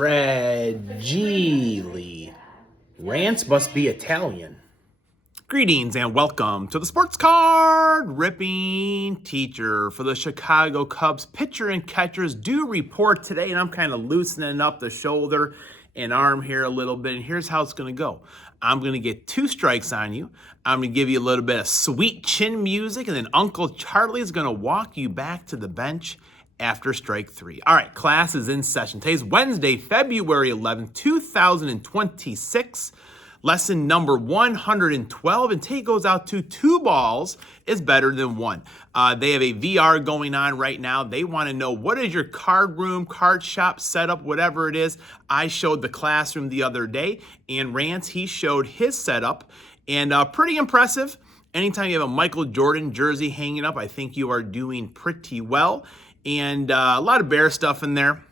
Fragile. Rants must be Italian. Greetings and welcome to the Sports Card Ripping Teacher. For the Chicago Cubs, pitcher and catchers do report today, and I'm kind of loosening up the shoulder and arm here a little bit, and here's how it's going to go. I'm going to get 2 strikes on you. I'm going to give you a little bit of sweet chin music, and then Uncle Charlie is going to walk you back to the bench after strike 3. All right, class is in session. Today's Wednesday, February 11th, 2026. Lesson number 112, and today goes out to 2 balls is better than 1. They have a VR going on right now. They want to know, what is your card room, card shop setup, whatever it is. I showed the classroom the other day, and Rance, he showed his setup, and pretty impressive. Anytime you have a Michael Jordan jersey hanging up, I think you are doing pretty well. And a lot of Bear stuff in there.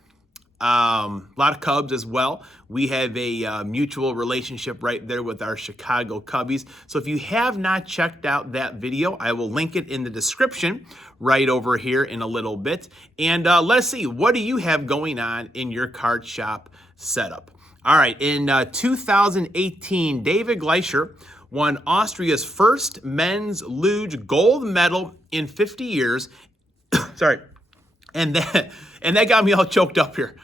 A lot of Cubs as well. We have a mutual relationship right there with our Chicago Cubbies. So if you have not checked out that video, I will link it in the description right over here in a little bit. And let's see, what do you have going on in your card shop setup? All right, in 2018, David Gleicher won Austria's first men's luge gold medal in 50 years. Sorry. And that got me all choked up here,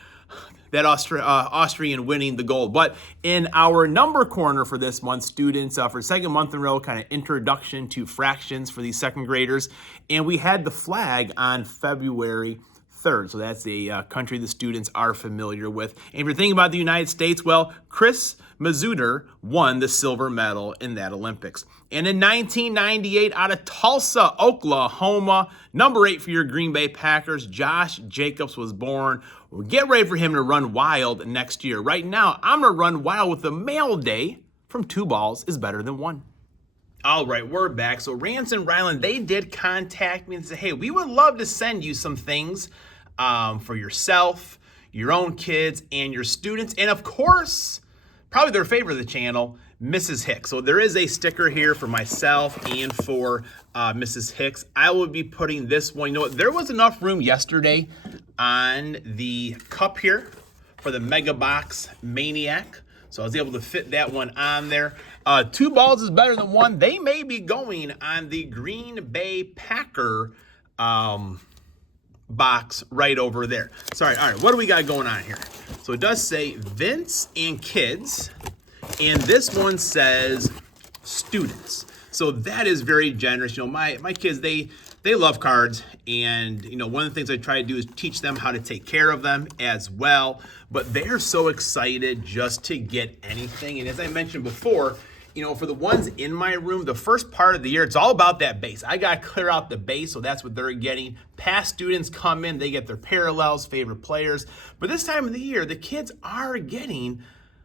that Austrian winning the gold. But in our number corner for this month, students, for second month in a row, kind of introduction to fractions for these second graders. And we had the flag on February 3rd. So that's a country the students are familiar with. And if you're thinking about the United States, well, Chris Mazzuder won the silver medal in that Olympics. And in 1998, out of Tulsa, Oklahoma, number 8 for your Green Bay Packers, Josh Jacobs was born. Well, get ready for him to run wild next year. Right now, I'm going to run wild with the mail day from 2 balls is better than 1. All right, we're back. So Rance and Ryland, they did contact me and say, hey, we would love to send you some things for yourself, your own kids, and your students. And of course, probably their favorite of the channel, Mrs. Hicks. So there is a sticker here for myself and for Mrs. Hicks. I will be putting this one. You know what? There was enough room yesterday on the cup here for the Mega Box Maniac. So I was able to fit that one on there. 2 balls is better than 1. They may be going on the Green Bay Packer box right over there. Sorry, all right, what do we got going on here? So it does say Vince and kids, and this one says students. So that is very generous. You know, my kids, they love cards, and you know, one of the things I try to do is teach them how to take care of them as well. But they're so excited just to get anything. And as I mentioned before, you know, for the ones in my room, the first part of the year, it's all about that base. I got to clear out the base, so that's what they're getting. Past students come in, they get their parallels, favorite players. But this time of the year, the kids are getting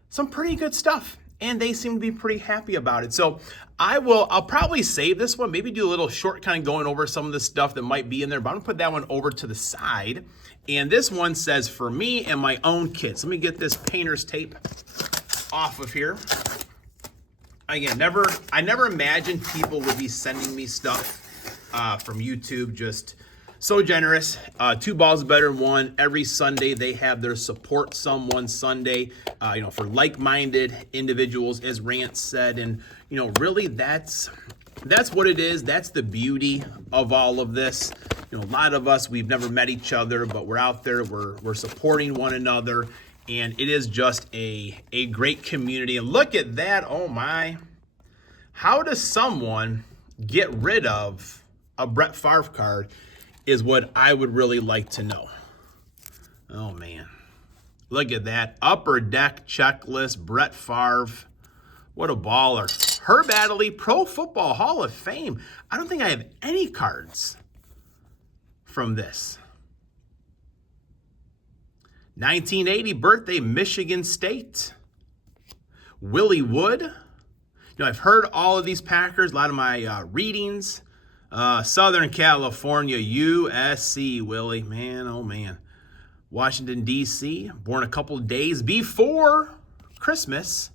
some pretty good stuff, and they seem to be pretty happy about it. So I'll probably save this one, maybe do a little short kind of going over some of the stuff that might be in there, but I'm gonna put that one over to the side. And this one says, for me and my own kids. Let me get this painter's tape off of here. Again, I never imagined people would be sending me stuff from YouTube. Just so generous. 2 balls better than 1. Every Sunday they have their Support Someone Sunday, you know, for like-minded individuals, as Rance said. And you know, really, that's what it is. That's the beauty of all of this. You know, a lot of us, we've never met each other, but we're out there. We're supporting one another. And it is just a great community. And look at that. Oh, my. How does someone get rid of a Brett Favre card is what I would really like to know. Oh, man. Look at that. Upper Deck Checklist, Brett Favre. What a baller. Herb Adderley, Pro Football Hall of Fame. I don't think I have any cards from this. 1980 birthday, Michigan State. Willie Wood. You know, I've heard all of these Packers, a lot of my readings. Southern California, USC, Willie. Man, oh man. Washington, D.C., born a couple days before Christmas.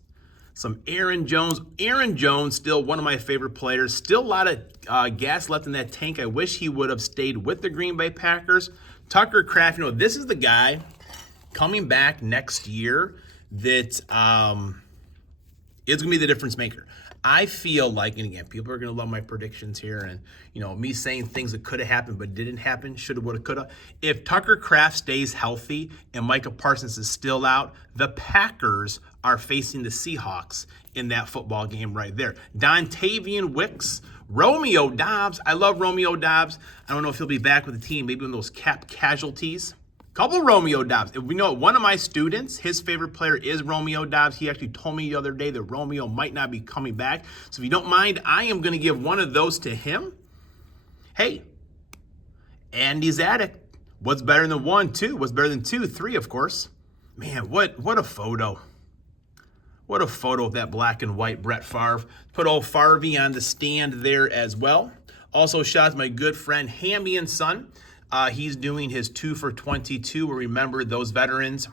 Some Aaron Jones. Aaron Jones, still one of my favorite players. Still a lot of gas left in that tank. I wish he would have stayed with the Green Bay Packers. Tucker Kraft, you know, this is the guy coming back next year that is going to be the difference maker. I feel like, and again, people are going to love my predictions here and, me saying things that could have happened but didn't happen, should have, would have, could have. If Tucker Kraft stays healthy and Micah Parsons is still out, the Packers are facing the Seahawks in that football game right there. Dontavian Wicks, Romeo Doubs. I love Romeo Doubs. I don't know if he'll be back with the team, maybe one of those cap casualties. Couple Romeo Doubs. If we know one of my students, his favorite player is Romeo Doubs. He actually told me the other day that Romeo might not be coming back. So if you don't mind, I am going to give one of those to him. Hey, Andy Zadig. What's better than 1, 2? What's better than 2, 3, of course. Man, what a photo. What a photo of that black and white Brett Favre. Put old Farvey on the stand there as well. Also, shout out to my good friend Hamby and Son. He's doing his 2 for 22. We remember those veterans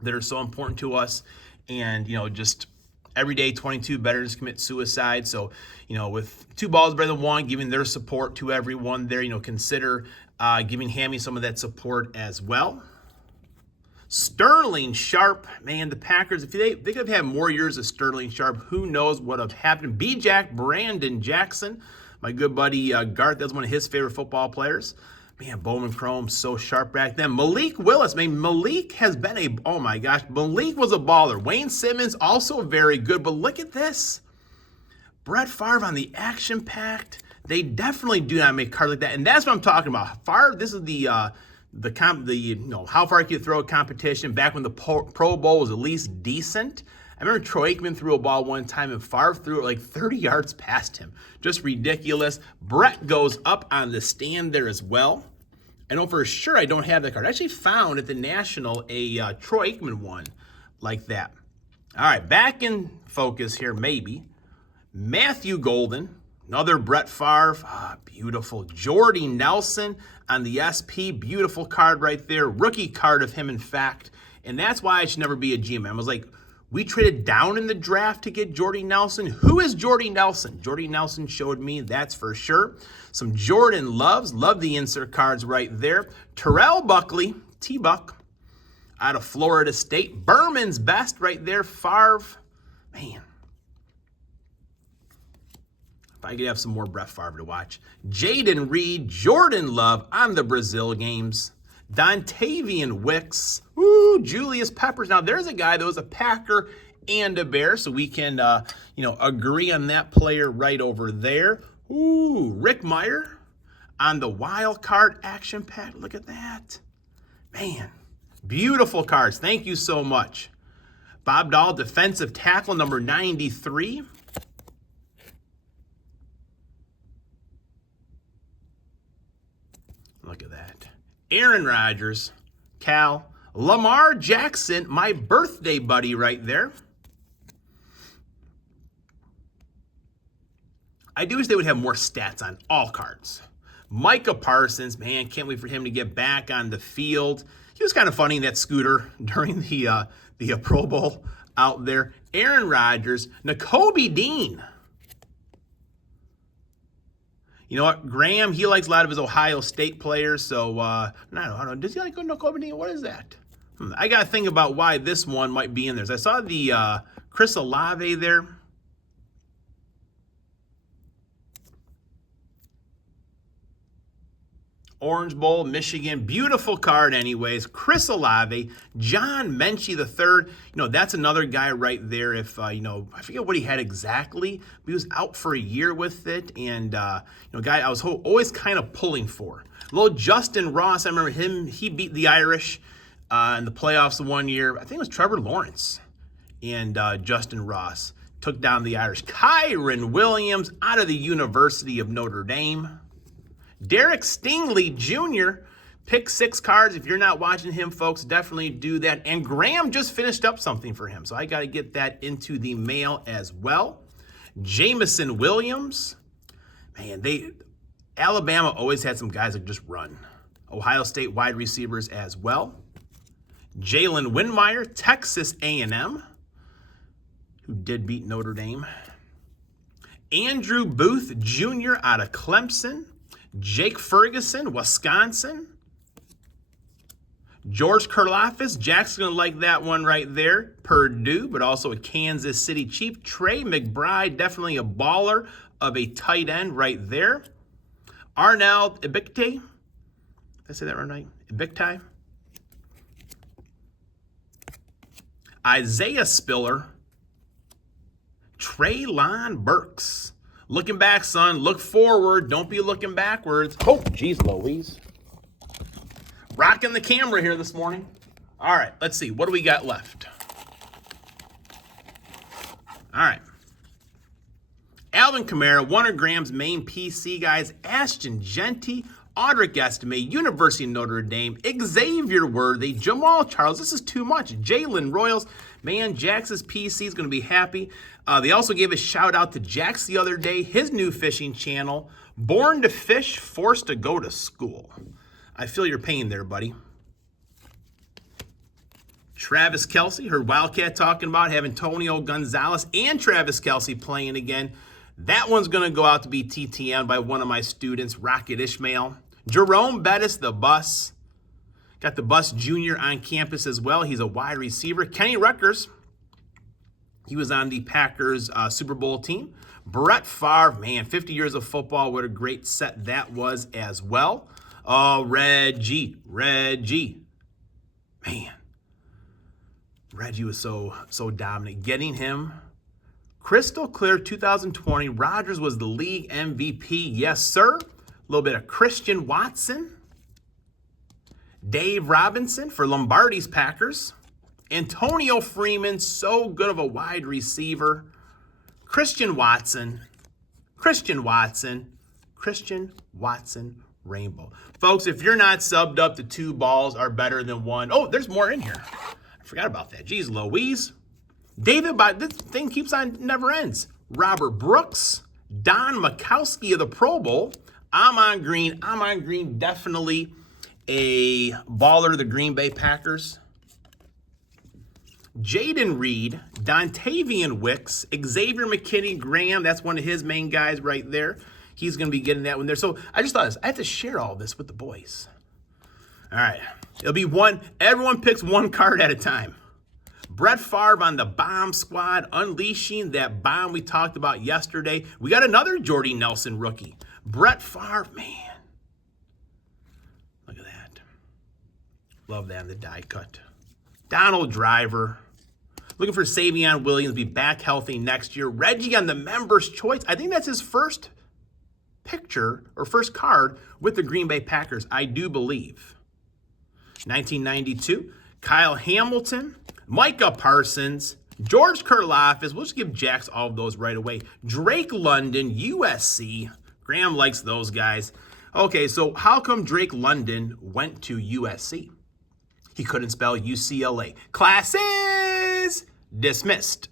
that are so important to us. And, just every day 22 veterans commit suicide. So, with 2 balls better than 1, giving their support to everyone there, consider giving Hammy some of that support as well. Sterling Sharp, man, the Packers, if they could have had more years of Sterling Sharp, who knows what would have happened. B-Jack Brandon Jackson. My good buddy Garth, that's one of his favorite football players. Man, Bowman Chrome, so sharp back then. Malik Willis, Malik has been oh my gosh, Malik was a baller. Wayne Simmons, also very good, but look at this. Brett Favre on the action-packed. They definitely do not make cards like that, and that's what I'm talking about. Favre, this is the how far can you throw a competition back when the Pro Bowl was at least decent. I remember Troy Aikman threw a ball one time and Favre threw it like 30 yards past him. Just ridiculous. Brett goes up on the stand there as well. I know for sure I don't have that card. I actually found at the National a Troy Aikman one like that. All right, back in focus here, maybe. Matthew Golden, another Brett Favre. Beautiful. Jordy Nelson on the SP. Beautiful card right there. Rookie card of him, in fact. And that's why I should never be a GM. I was like, we traded down in the draft to get Jordy Nelson. Who is Jordy Nelson? Jordy Nelson showed me, that's for sure. Some Jordan Loves. Love the insert cards right there. Terrell Buckley, T-Buck, out of Florida State. Berman's best right there. Favre. Man. If I could have some more Brett Favre to watch. Jaden Reed, Jordan Love on the Brazil games. Dontavian Wicks, Julius Peppers. Now, there's a guy that was a Packer and a Bear, so we can, agree on that player right over there. Rick Meyer on the wild card action pack. Look at that. Man, beautiful cards. Thank you so much. Bob Dahl, defensive tackle, number 93. Look at that. Aaron Rodgers, Cal, Lamar Jackson, my birthday buddy right there. I do wish they would have more stats on all cards. Micah Parsons, man, can't wait for him to get back on the field. He was kind of funny in that scooter during the Pro Bowl out there. Aaron Rodgers, Nakobe Dean. You know what? Graham, he likes a lot of his Ohio State players, so I don't know. Does he like Nakobe Dean? What is that? I got to think about why this one might be in there. So I saw the Chris Olave there. Orange Bowl, Michigan. Beautiful card anyways. Chris Olave. John Menchie III. That's another guy right there. If, I forget what he had exactly. But he was out for a year with it. And, guy I was always kind of pulling for. Little Justin Ross. I remember him. He beat the Irish in the playoffs one year. I think it was Trevor Lawrence. And Justin Ross took down the Irish. Kyron Williams out of the University of Notre Dame. Derek Stingley Jr., pick 6 cards. If you're not watching him, folks, definitely do that. And Graham just finished up something for him, so I got to get that into the mail as well. Jameson Williams. Man, Alabama always had some guys that just run. Ohio State wide receivers as well. Jalen Windmeyer, Texas A&M, who did beat Notre Dame. Andrew Booth Jr. out of Clemson. Jake Ferguson, Wisconsin. George Karlaftis, Jack's going to like that one right there. Purdue, but also a Kansas City Chief. Trey McBride, definitely a baller of a tight end right there. Arnell Ebiketie. Did I say that right? Ebiketie. Isaiah Spiller. Treylon Burks. Looking back, son. Look forward. Don't be looking backwards. Oh, geez, Louise. Rocking the camera here this morning. All right, let's see. What do we got left? All right. Alvin Kamara, one of Graham's main PC guys. Ashton Jeanty, Audric Estime, University of Notre Dame, Xavier Worthy, Jamal Charles. This is too much. Jalen Royals. Man, Jax's PC is going to be happy. They also gave a shout out to Jax the other day, his new fishing channel, Born to Fish, Forced to Go to School. I feel your pain there, buddy. Travis Kelce, heard Wildcat talking about having Antonio Gonzalez and Travis Kelce playing again. That one's going to go out to be TTM by one of my students, Rocket Ishmael. Jerome Bettis, the Bus. Got the Bus Jr. on campus as well. He's a wide receiver. Kenny Rutgers, he was on the Packers Super Bowl team. Brett Favre, man, 50 years of football. What a great set that was as well. Oh, Reggie. Man, Reggie was so dominant. Getting him crystal clear 2020. Rodgers was the league MVP. Yes, sir. A little bit of Christian Watson. Dave Robinson for Lombardi's Packers. Antonio Freeman, so good of a wide receiver. Christian Watson. Rainbow. Folks, if you're not subbed up, the 2 balls are better than 1. Oh, there's more in here. I forgot about that. Jeez Louise. David, this thing keeps on, never ends. Robert Brooks. Don Makowski of the Pro Bowl. Amon Green, definitely a baller of the Green Bay Packers. Jaden Reed. Dontavian Wicks. Xavier McKinney Graham. That's one of his main guys right there. He's going to be getting that one there. So I just thought I have to share all this with the boys. All right. It'll be one. Everyone picks one card at a time. Brett Favre on the bomb squad, unleashing that bomb we talked about yesterday. We got another Jordy Nelson rookie. Brett Favre, man. Look at that. Love that in the die cut. Donald Driver. Looking for Savion Williams to be back healthy next year. Reggie on the member's choice. I think that's his first picture or first card with the Green Bay Packers, I do believe. 1992, Kyle Hamilton, Micah Parsons, George Karlaftis. We'll just give Jax all of those right away. Drake London, USC. Graham likes those guys. Okay, so how come Drake London went to USC? He couldn't spell UCLA. Class is dismissed.